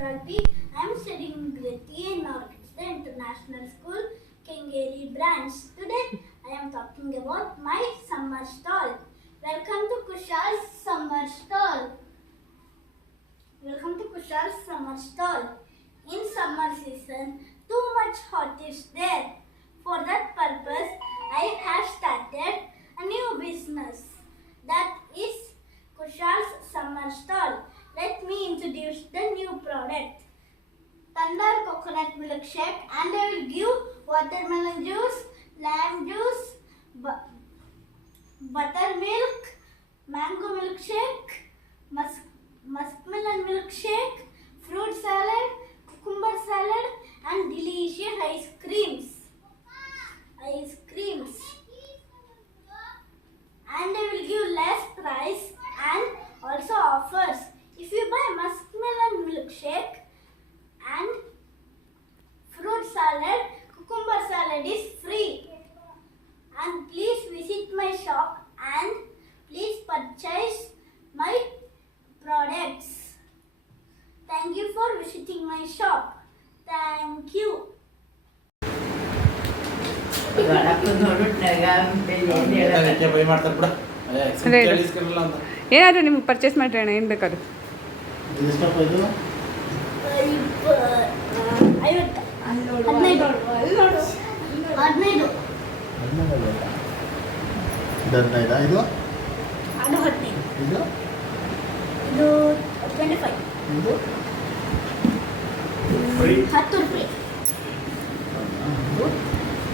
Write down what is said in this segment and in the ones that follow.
Shalpi. I am studying in grade 3 in Orchestra International School, Kengeri branch. Today I am talking about my summer stall. Welcome to Kushal's summer stall. Welcome to Kushal's summer stall. In summer season, too much hot is there. For that purpose, I have started a new business. That is Kushal's summer stall. Let me introduce the new product. Thunder coconut milkshake, and I will give watermelon juice, lime juice, buttermilk, mango milkshake, muskmelon milkshake, fruit salad, cucumber salad, and delicious ice creams. Ice creams. And I will give less price and also offers. If you buy muskmelon milkshake and fruit salad, cucumber salad is free. And please visit my shop and please purchase my products. Thank you for visiting my shop. Thank you. ಏನಾದರೂ ನಿಮ್ಗೆ purchase ಮಾಡ್ರಿ ಅಣ್ಣ, ಏನು ಬೇಕಾದ್ರು.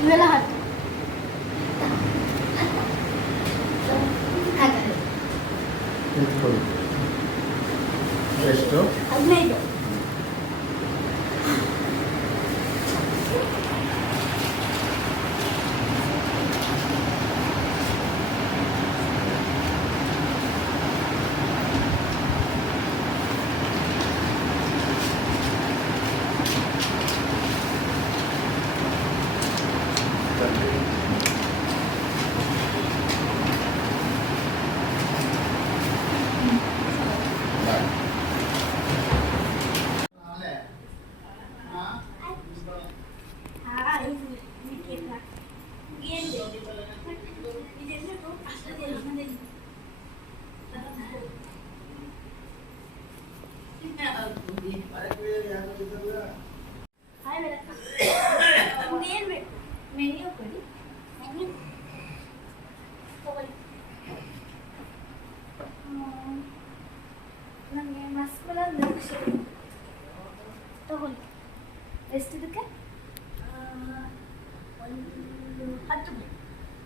ಇವೆಲ್ಲ 10 ಎಷ್ಟು? 15. Menu ಕೊಡಿ. Menu ತಗೊಳ್ಳಿ. ನನಗೆ ಮಸ್ಮೆಲನ್ ಮಿಲ್ಕ್ಶೇಕ್ ತಗೊಳ್ಳಿ. ಎಷ್ಟಿದಕ್ಕೆ? 10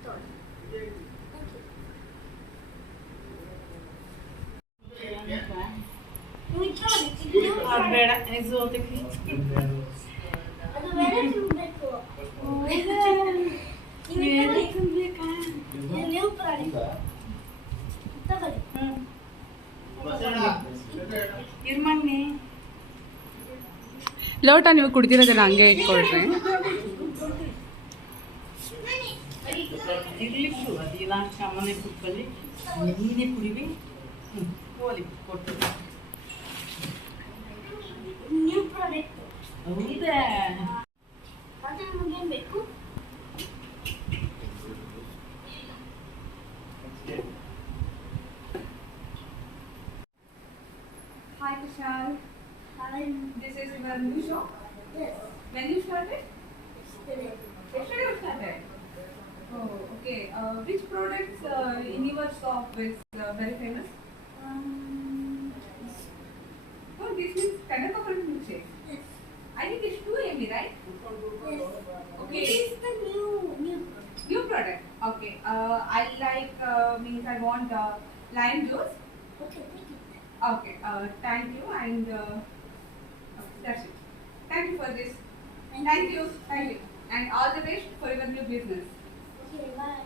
ತಗೊಳ್ಳಿ. ಬೇಡ, ಅದು ಬೇರೆ ತಿನ್ಬೇಕು. ನೀವು ಪ್ರಾಣಿ ತಗೊಳ್ಳಿ. ಲೋಟ ನೀವು ಕುಡ್ದಿರೋದನ್ನ ಹಂಗೆ ಇಟ್ಕೊಳ್ರಿ. ಸಾಮಾನ್ಯ ಕುಕ್ಕಲ್ಲಿ ನೀನೇ ಕುಡಿವಿ ಹೋಲಿ ಕೊಟ್ಟು ನ್ಯೂ ಪ್ರಾಡಕ್ಟ್. ಹೌದಾ? ಅದು ನಿಮಗೇನು ಬೇಕು? Hi Kushal. Hi. This is your new shop. Yes. When you started? Yesterday. Yesterday you started. Oh, okay. Which products in your shop is very famous? Oh, this is Thunder coconut milkshake. Yes. I think it's 2 ml, right? Yes. Okay. This is the new New product. Okay. I like means I want lime juice. Okay, take it. Okay. Thank you and that's it. Thank you for this. Thank you. And all the best for your new business. Okay, bye.